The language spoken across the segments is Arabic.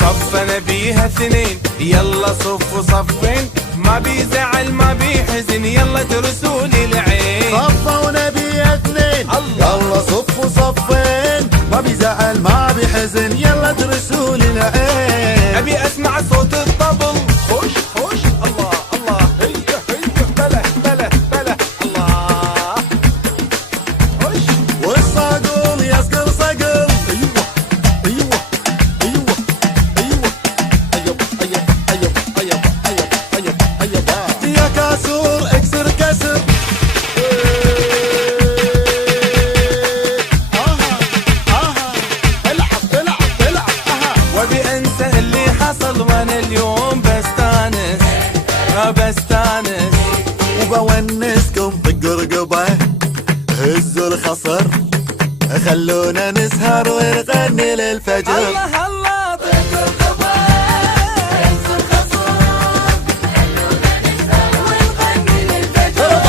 صفنا بيها اثنين، يلا صفوا صفين، ما بيزعل ما بيحزن، يلا ترسوا لي العين. صفونا بيها اثنين، يلا صفوا صفين، ما بيزعل ما بيحزن، يلا ترسوا لي العين. ابي اسمع صوت الطبل، خش خش الله الله، هيا هيا بلا بلا بلا الله، خش. والصقل يصقل صقل، ايوه ايوه ايوه ايوه ايوه ايوه ايوه ايوه ايوه ايوه يا كاسور اكسر كسر. وابي انسى اللي حصل وانا اليوم بستانس بستانس، وبونسكم طقوا رقبه هزوا الخصر، خلونا نسهر ونغني للفجر. الله الله طق القبا هز الخصم، خلونا نسهر ونغني للفجر.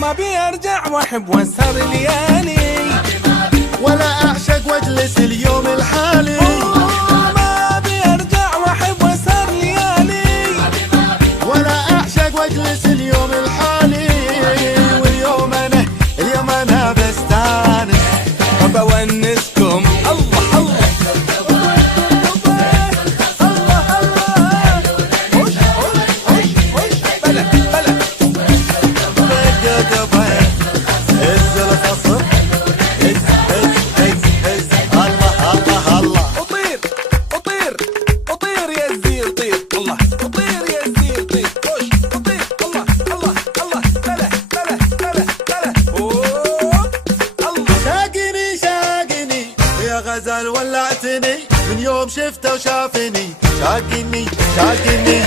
ما بي ارجع واحب واسهر ليالي، ولا اعشق واجلس اليوم الحالي. ما بي ارجع واحب واسهر ليالي، ولا اعشق واجلس اليوم الحالي. واليوم انا بستانس وبونسكم. الله الله الله الله، خش خش خش خش بلا بلا. رقبه هز الخصر، هز هز هز هز الله الله الله. اطير اطير اطير يا الزير طير، الله اطير يا الزير طير، خش اطير الله الله الله بلا بلا بلا بلا. اوه الله. شاقني شاقني يا غزال ولعتني من يوم شفته وشافني. شاقني شاقني